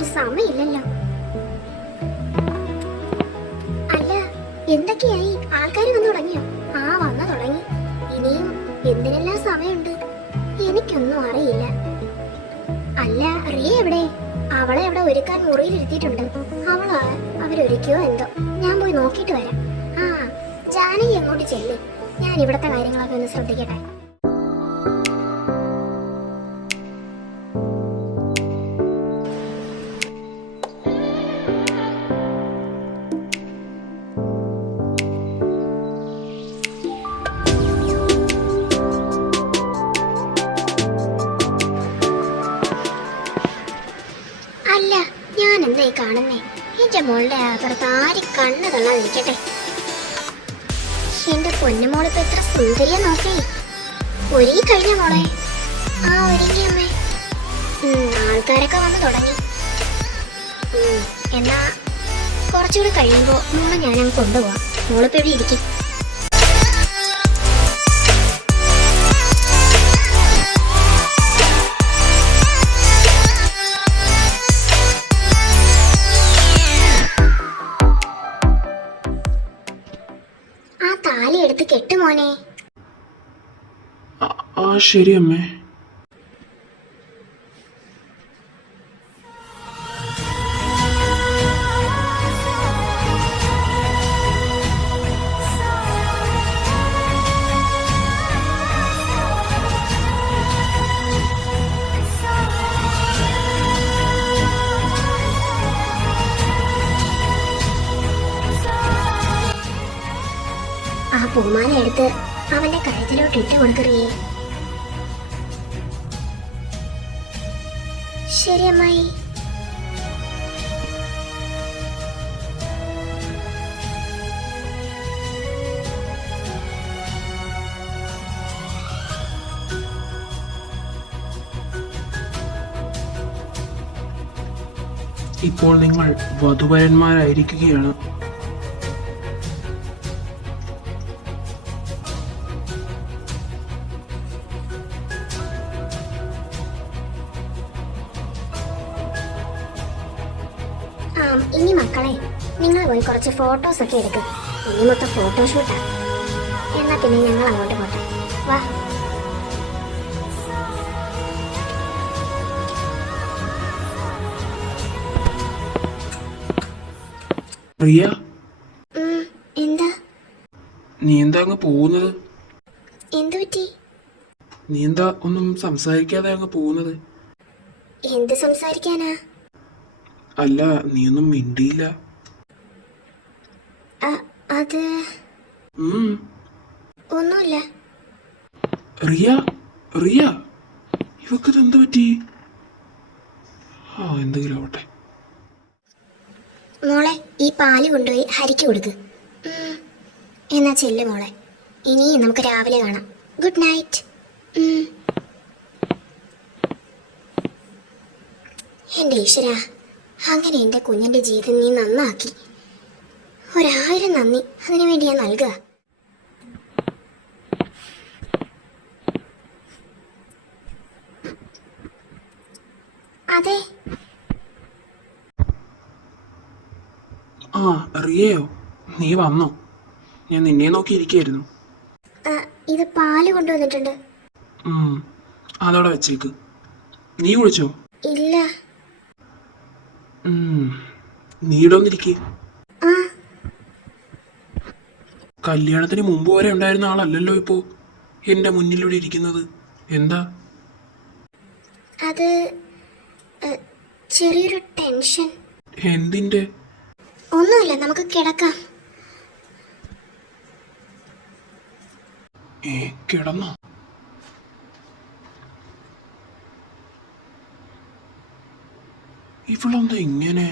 ഒരു സമയമില്ലല്ലോ. അല്ല, എന്തൊക്കെയായി? ആൾക്കാർ വന്നു തുടങ്ങിയോ? ആ, വന്നു തുടങ്ങി. ഇനിയും എന്തിനെല്ലാം സമയമുണ്ട്? എനിക്കൊന്നും അറിയില്ല. അല്ല, റിയ എവിടെ? അവളെ അവിടെ ഒരുക്കാൻ മുറിയിലിരുത്തിയിട്ടുണ്ട്. അവളാ അവരൊരുക്കിയോ എന്തോ. ഞാൻ പോയി നോക്കിയിട്ട് വരാം. ആ, ജാനകി അങ്ങോട്ട് ചെല്ല്. ഞാൻ ഇവിടത്തെ കാര്യങ്ങളൊക്കെ ഒന്ന് ശ്രദ്ധിക്കട്ടെ. അല്ല, ഞാൻ എന്തായി കാണുന്നേ? എന്റെ മോളുടെ അപ്പുറത്ത് ആര് കണ്ണ് തള്ളാതിരിക്കട്ടെ. എന്റെ പൊന്നുമോളിപ്പോ എത്ര സുന്ദരിയാ നോക്കേ. ഒരുങ്ങി കഴിഞ്ഞ മോളെ? ആ, ഒരുങ്ങി അമ്മേ. ആൾക്കാരൊക്കെ വന്നു തുടങ്ങി. എന്നാ കുറച്ചുകൂടി കഴിയുമ്പോ മോളെ ഞാനങ്ങ് കൊണ്ടുപോവാം. മോളിപ്പോ ഇവിടെ ഇരിക്കും. ആ താലി എടുത്ത് കെട്ടു മോനെ. ആ, ശരി അമ്മേ. ആ പൂമാല എടുത്ത് അവന്റെ കഴുത്തിലോട്ട് ഇട്ട് കൊടുക്കറിയേ. ശരി അമ്മായി. ഇപ്പോൾ നിങ്ങൾ വധുവരന്മാരായിരിക്കുകയാണ്. ഇനി മക്കളെ, നിങ്ങൾ പോയി കുറച്ച് ഫോട്ടോസ് ഒക്കെ എടുക്കുക. ഇനി മൊത്തം ഫോട്ടോഷൂട്ടാ. എന്നാ പിന്നെ ഞങ്ങൾ അങ്ങോട്ട് പോട്ടെ. വാ. പ്രിയ, എന്താ? നീ എന്താ അങ്ങ് പോകുന്നത്? എന്തു പറ്റി? നീ എന്താ ഒന്നും സംസാരിക്കാതെ അങ്ങ് പോകുന്നത്? എന്ത് സംസാരിക്കാനാ? അല്ല, നീയൊന്നും മിണ്ടിയില്ല. അത് ഒന്നുമില്ല. റിയ, റിയ, ഇവക്ക് എന്ത് പറ്റി? എന്തെങ്കിലും ആവട്ടെ. മോളെ, ഈ പാല് കൊണ്ടുപോയി ഹരിക്ക് കൊടുക്ക്. എന്നാ ചെല്ലു മോളെ. ഇനി നമുക്ക് രാവിലെ കാണാം. Good night. എൻ്റെ ഈശ്വരാ, അങ്ങനെ എൻ്റെ കുഞ്ഞിൻ്റെ ജീവിതം നീ നന്നാക്കി. 1000 നന്ദി അതിനു വേണ്ടി ഞാൻ നൽകുക. അതെ. റിയയോ, നീ വന്നോ? ഞാൻ നിന്നെ നോക്കിയിരിക്കായിരുന്നു. ഇത് പാല് കൊണ്ടുവന്നിട്ടുണ്ട്. അതവിടെ വെച്ചേക്ക്. നീ കുളിച്ചോ? ഇല്ല. നീ ഇടൊന്നിരിക്കേ. കല്യാണത്തിന് മുമ്പ് വരെ ഉണ്ടായിരുന്ന ആളല്ലല്ലോ ഇപ്പോ എന്റെ മുന്നിലൂടെ ഇരിക്കുന്നത്. എന്താ? അത് ചെറിയൊരു ടെൻഷൻ. എന്തിന്റെ? ഒന്നുമില്ല, നമുക്ക് കിടക്കാം. കിടന്നോ? ഇവളെന്താ ഇങ്ങനെ?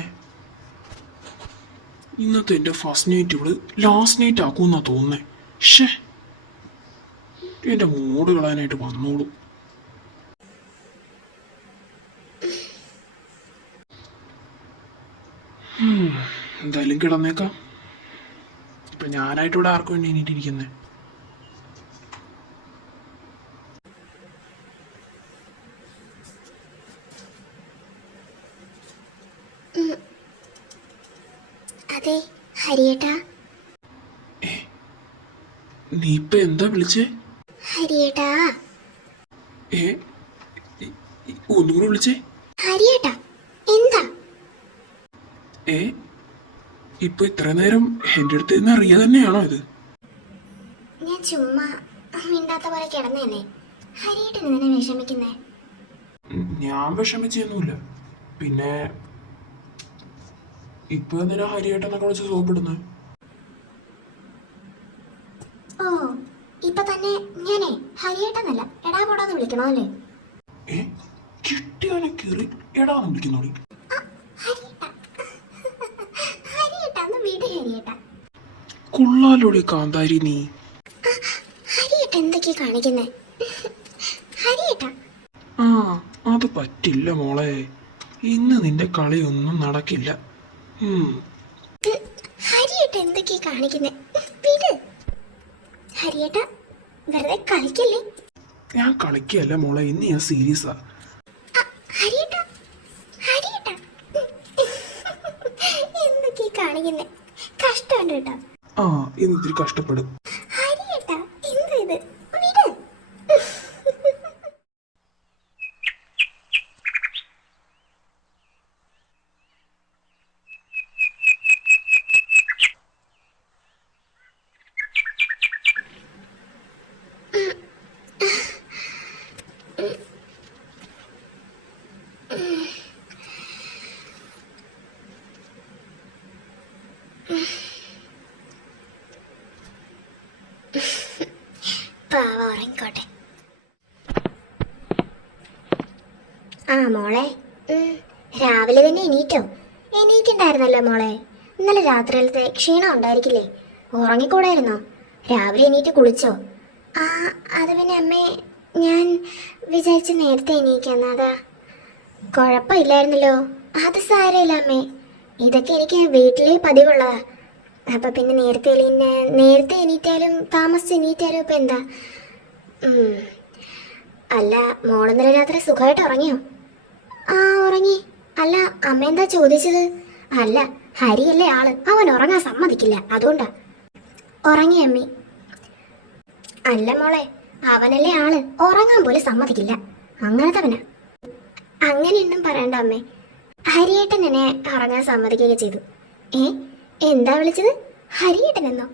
ഇന്നത്തെ എന്റെ ഫസ്റ്റ് നൈറ്റ് ഇവള് ലാസ്റ്റ് നൈറ്റ് ആക്കൂന്നാ തോന്നുന്നേ. ഷേ, എന്റെ മൂഡ് കളയാനായിട്ട് വന്നോളൂ. എന്തായാലും കിടന്നേക്കാം. ഇപ്പൊ ഞാനായിട്ട് ഇവിടെ ആർക്കും വേണ്ടി എണീറ്റിരിക്കുന്നേ? ഹരിയേട്ടാ. നീ ഇപ്പൊ എന്താ വിളിച്ചേ? ഹരിയേട്ടാ. ഏ ഒന്നുകൂടെ വിളിച്ചേ. ഹരിയേട്ടാ എന്താ? ഏ ഇപ്പൊ ഇത്ര നേരം എന്റെ അടുത്ത് നിന്ന് അറിയ തന്നെയാണോ ഇത്? ഞാൻ ചുമ്മാ മിണ്ടാത്ത പോലെ കിടന്നേനെ. ഹരിയേട്ടൻ എന്തിനാ വിഷമിക്കുന്നേ? ഞാൻ വിഷമിച്ചൊന്നുമില്ല. പിന്നെ ഇപ്പൊ എന്തിനാ ഹരിയേട്ടെന്നൊക്കെ വിളിച്ച് സോപ്പിടുന്നത്? ഓ ഇപ്പൊ തന്നെ ഞാനേ ഹരിയേട്ടനല്ല എടാ പോടാന്ന് വിളിക്കണോ അല്ലേ? ഏ കിട്ടിയാനെ കീറി എടാന്ന് വിളിക്കുന്നോടി. കൊള്ളാലോടി കാന്താരി നീ. ഹരിയേട്ട എന്തൊക്കെയാ കാണിക്കുന്നേ? ഹരിയേട്ട. ആ അത് പറ്റില്ല മോളെ, ഇന്ന് നിന്റെ കളിയൊന്നും നടക്കില്ല. ഹരിയേട്ട എന്തൊക്കെയാ കാണിക്കുന്നേ? വീട് ഹരിയേട്ട വെറുതെ കളിക്കല്ലേ. ഞാൻ കളിക്കല്ല മോളെ, ഇന്ന് ഞാൻ സീരിയസാ. ഹരിയേട്ട ഹരിയേട്ട എന്തൊക്കെയാ കാണിക്കുന്നേ? കഷ്ടമുണ്ട് കേട്ടോ. ആ ഇന്ന് ഇത്തിരി കഷ്ടപ്പെടും. ഹരിയേട്ട എന്താ ഇത്? വീട് പാവ ഉറങ്ങിക്കോട്ടെ. ആ മോളെ രാവിലെ തന്നെ എണീറ്റോ? എണീക്കണ്ടായിരുന്നല്ലോ മോളെ. ഇന്നലെ രാത്രിയിലത്തെ ക്ഷീണം ഉണ്ടായിരിക്കില്ലേ? ഉറങ്ങിക്കൂടായിരുന്നോ? രാവിലെ എണീറ്റ് കുളിച്ചോ? ആ അത് പിന്നെ അമ്മേ ഞാൻ വിചാരിച്ച് നേരത്തെ എണീക്കാന്ന്. അതാ കുഴപ്പമില്ലായിരുന്നല്ലോ. അത് സാരമില്ല അമ്മേ, ഇതൊക്കെ എനിക്ക് വീട്ടിലെ പതിവുള്ളതാ. അപ്പൊ പിന്നെ നേരത്തെ എണീറ്റാലും താമസിച്ച് എണീറ്റാലും ഇപ്പൊ എന്താ? അല്ല മോളിന്നലെ രാത്രി സുഖമായിട്ട് ഉറങ്ങിയോ? ആ ഉറങ്ങി. അല്ല അമ്മ എന്താ ചോദിച്ചത്? അല്ല ഹരിയല്ലേ ആള്, അവൻ ഉറങ്ങാൻ സമ്മതിക്കില്ല, അതുകൊണ്ടാ. ഉറങ്ങി അമ്മി. അല്ല മോളെ, അവനല്ലേ ആള്, ഉറങ്ങാൻ പോലും സമ്മതിക്കില്ല, അങ്ങനത്തവനാ. അങ്ങനെയൊന്നും പറയണ്ട അമ്മേ, ഹരിയേട്ടൻ എന്നെ ഉറങ്ങാൻ സമ്മതിക്കുകയൊക്കെ ചെയ്തു. എന്താ വിളിച്ചത്? ഹരിയേട്ടനെന്നോ?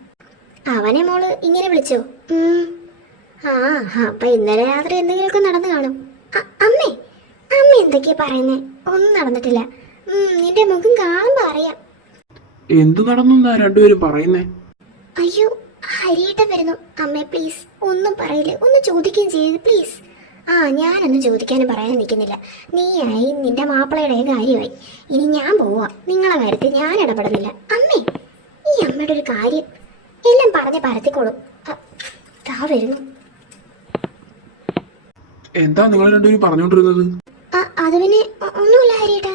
അവനെ മോള് ഇങ്ങനെ വിളിച്ചോ? ആ അപ്പൊ ഇന്നലെ രാത്രി എന്തെങ്കിലുമൊക്കെ നടന്നു കാണും. അമ്മേ അമ്മ എന്തൊക്കെയാ പറയുന്നേ? ഒന്നും നടന്നിട്ടില്ല. നിന്റെ മുഖം കാണുമ്പോ അറിയാം. എന്തു നടന്നു രണ്ടുപേരും പറയുന്നേ? അയ്യോ ഹരിയേട്ടൻ വരുന്നു. അമ്മേ പ്ലീസ് ഒന്നും പറയില്ലേ, ഒന്ന് ചോദിക്കുകയും ചെയ്ത് പ്ലീസ്. ആ ഞാനൊന്നും ചോദിക്കാനും പറയാനും നിൽക്കുന്നില്ല. നീയായി നിന്റെ മാപ്പിളയുടെ കാര്യമായി. ഇനി ഞാൻ പോവാ, നിങ്ങളെ കാര്യത്തിൽ ഞാൻ ഇടപെടുന്നില്ല. അമ്മേ ഈ അമ്മയുടെ ഒരു കാര്യം എല്ലാം പറഞ്ഞ് പരത്തിക്കോളും. താ വരുന്നു. എന്താ നിങ്ങൾ രണ്ടുപേരും പറഞ്ഞോണ്ടിരുന്നത്? അത് പിന്നെ ഒന്നുമില്ല ഹരിയേട്ടാ.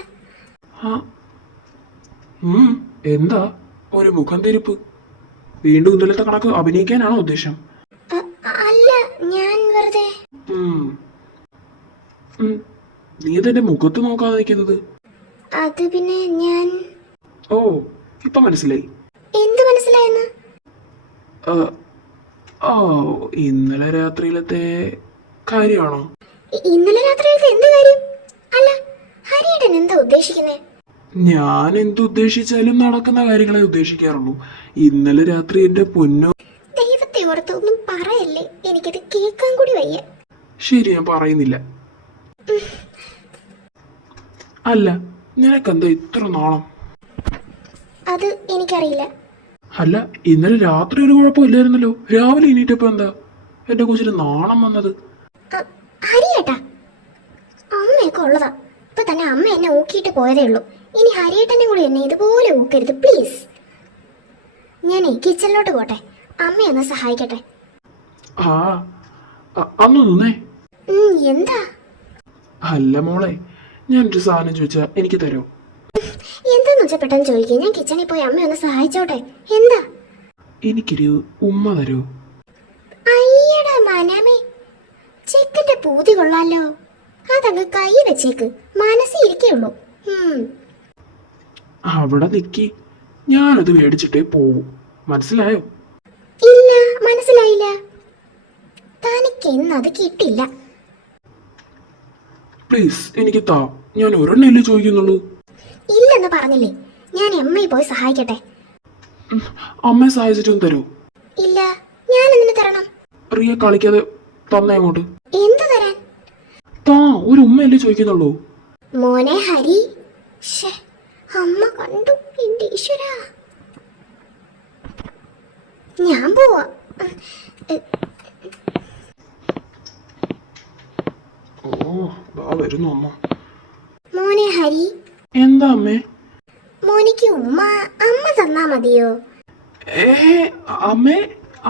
എന്താ ഒരു മുഖം തിരിപ്പ്? വീണ്ടും ഇന്നലത്തെ കണക്ക് അഭിനയിക്കാനാണോ ഉദ്ദേശം? അല്ല ഞാൻ വെറുതെ. നീ ഇതെന്റെ മുഖത്ത് നോക്കാതെ നിൽക്കുന്നത്? അത് പിന്നെ ഞാൻ. ഓ ഇപ്പൊ മനസ്സിലായി. എന്ത് മനസ്സിലായെന്ന്? ഓ ഇന്നലെ രാത്രിയിലത്തെ കാര്യമാണോ? ഇന്നലെ രാത്രിയിലത്തെ എന്ത് കാര്യം? അല്ല ഹരിയേട്ടൻ എന്താ ഉദ്ദേശിക്കുന്നേ? ഞാൻ എന്തുദ്ദേശിച്ചാലും നടക്കുന്ന കാര്യങ്ങളെ ഉദ്ദേശിക്കാറുള്ളൂ. ഇന്നലെ രാത്രി എന്റെ പൊന്നോ. ദൈവത്തെ ഓർത്ത് ഒന്നും പറയല്ലേ, എനിക്കത് കേൾക്കാൻ കൂടി വയ്യ. ശരി ഞാൻ പറയുന്നില്ല. അല്ല നിനക്കെന്താ ഇത്ര നാണം? അത് എനിക്കറിയില്ല. അല്ല ഇന്നലെ രാത്രി ഒരു കുഴപ്പമില്ലായിരുന്നല്ലോ, രാവിലെ എണീറ്റപ്പോ എന്താ എന്റെ കൊച്ചിന് നാണം വന്നത്? ഹരിയേട്ടാ അമ്മയൊക്കെ ഉള്ളതാ. ഇപ്പൊ തന്നെ അമ്മ എന്നെ ഊക്കിയിട്ട് പോയതേ ഉള്ളൂ. ഇനി ഹരിയേട്ടനെ കൂടി എന്നെ ഇതുപോലെ ഊക്കരുത് പ്ലീസ്. ഞാനേ കിച്ചണിലോട്ട് പോട്ടെ, അമ്മയൊന്ന് സഹായിക്കട്ടെ. ആ അന്ന് നിന്നേ. എന്താ? അല്ല മോളെ, ഞാനൊരു സാധനം ചോദിച്ചാ എനിക്ക് തരോ? എന്താന്ന് വെച്ചാ പെട്ടെന്ന് ചോദിക്കുക. ഞാൻ കിച്ചണിൽ പോയി അമ്മയൊന്ന് സഹായിച്ചോട്ടെ. എന്താ? എനിക്കൊരു ഉമ്മ തരോ? അയ്യടാ മനമേ, ചെക്കന്റെ പൂതി കൊള്ളാലോ. അതങ്ങ് കൈ വെച്ചേക്ക്, മനസ്സിൽ ഇരിക്കുള്ളൂ. അവിടെ നിക്കി, ഞാനത് മേടിച്ചിട്ടേ പോവൂ. മനസ്സിലായോ? ഇല്ല, മനസ്സിലായില്ല. തനിക്ക് ഇന്നത് കിട്ടില്ല. പ്ലീസ് എനിക്ക് താ. ഞാൻ ഒരെണ്ണല്ലേ ചോദിക്കുന്നുള്ളൂ. ഇല്ലെന്ന് പറഞ്ഞില്ലേ. ഞാൻ എമ്മയെ പോയി സഹായിക്കട്ടെ. അമ്മയെ സഹായിച്ചിട്ടൊന്നും തരൂ. ഇല്ല, ഞാൻ എന്തിനു തരണം? റിയ കളിക്കാതെ തന്നെ അങ്ങോട്ട്. എന്ത് തരാൻ? താ, ഒരു ഉമ്മയല്ലേ ചോദിക്കുന്നുള്ളൂ. മോനെ ഹരി. ശ്ശേ, അമ്മ കണ്ടു. എന്റെ ഈശ്വര, ഞാൻ പോവാ. ഓ, ദാ വരുന്നു അമ്മ. മോനെ ഹരി, എന്താ അമ്മേ? മോനിക്ക് അമ്മ തന്നാ മതിയോ? ഏ അമ്മേ,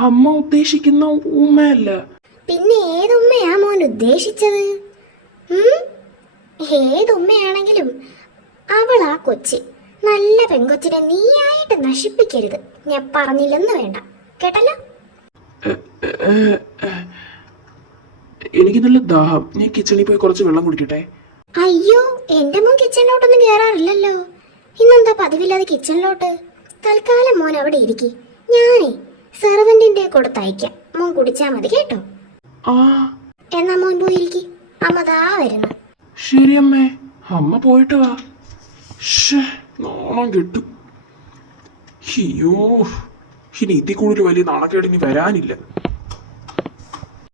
അമ്മ ഉദ്ദേശിക്കുന്ന ഉമ്മയല്ല. പിന്നെ ഏതുമ്മയാ മോൻ ഉദ്ദേശിച്ചത്? ഏതുമ്മയാണെങ്കിലും അവളാ കൊച്ച്. നല്ല പെങ്കൊച്ചിനെ നീയായിട്ട് നശിപ്പിക്കരുത്. ഞാൻ പറഞ്ഞില്ലെന്ന് വേണ്ട, കേട്ടല്ലോ? എനിക്ക് നല്ല ദാഹം. ഞാൻ കിച്ചണിൽ പോയി കുറച്ച് വെള്ളം കുടിക്കട്ടെ. അയ്യോ, എന്റെ മോൻ കിച്ചണിലോട്ടൊന്നും കേറാറില്ലല്ലോ. ഇന്നെന്താ പതിവില്ലാതെ കിച്ചണിലോട്ട്? തൽക്കാലം മോൻ അവിടെ ഇരിക്കി. ഞാനേ സെർവന്റിന്റെ കൊടുത്തയക്കാം. മോൻ കുടിച്ചാ മതി, കേട്ടോ? ആ എന്നാ മോൻ പോയിരിക്കി. അമ്മ ദാ വരുന്നു. ശരി അമ്മേ. അമ്മ പോയിട്ട് വാ. ശ്ശേ, നാണം കിട്ടും. അയ്യോ, ഇനി ഇതിൽ കൂടുതൽ വലിയ നാണക്കേട് ഇനി വരാനില്ല.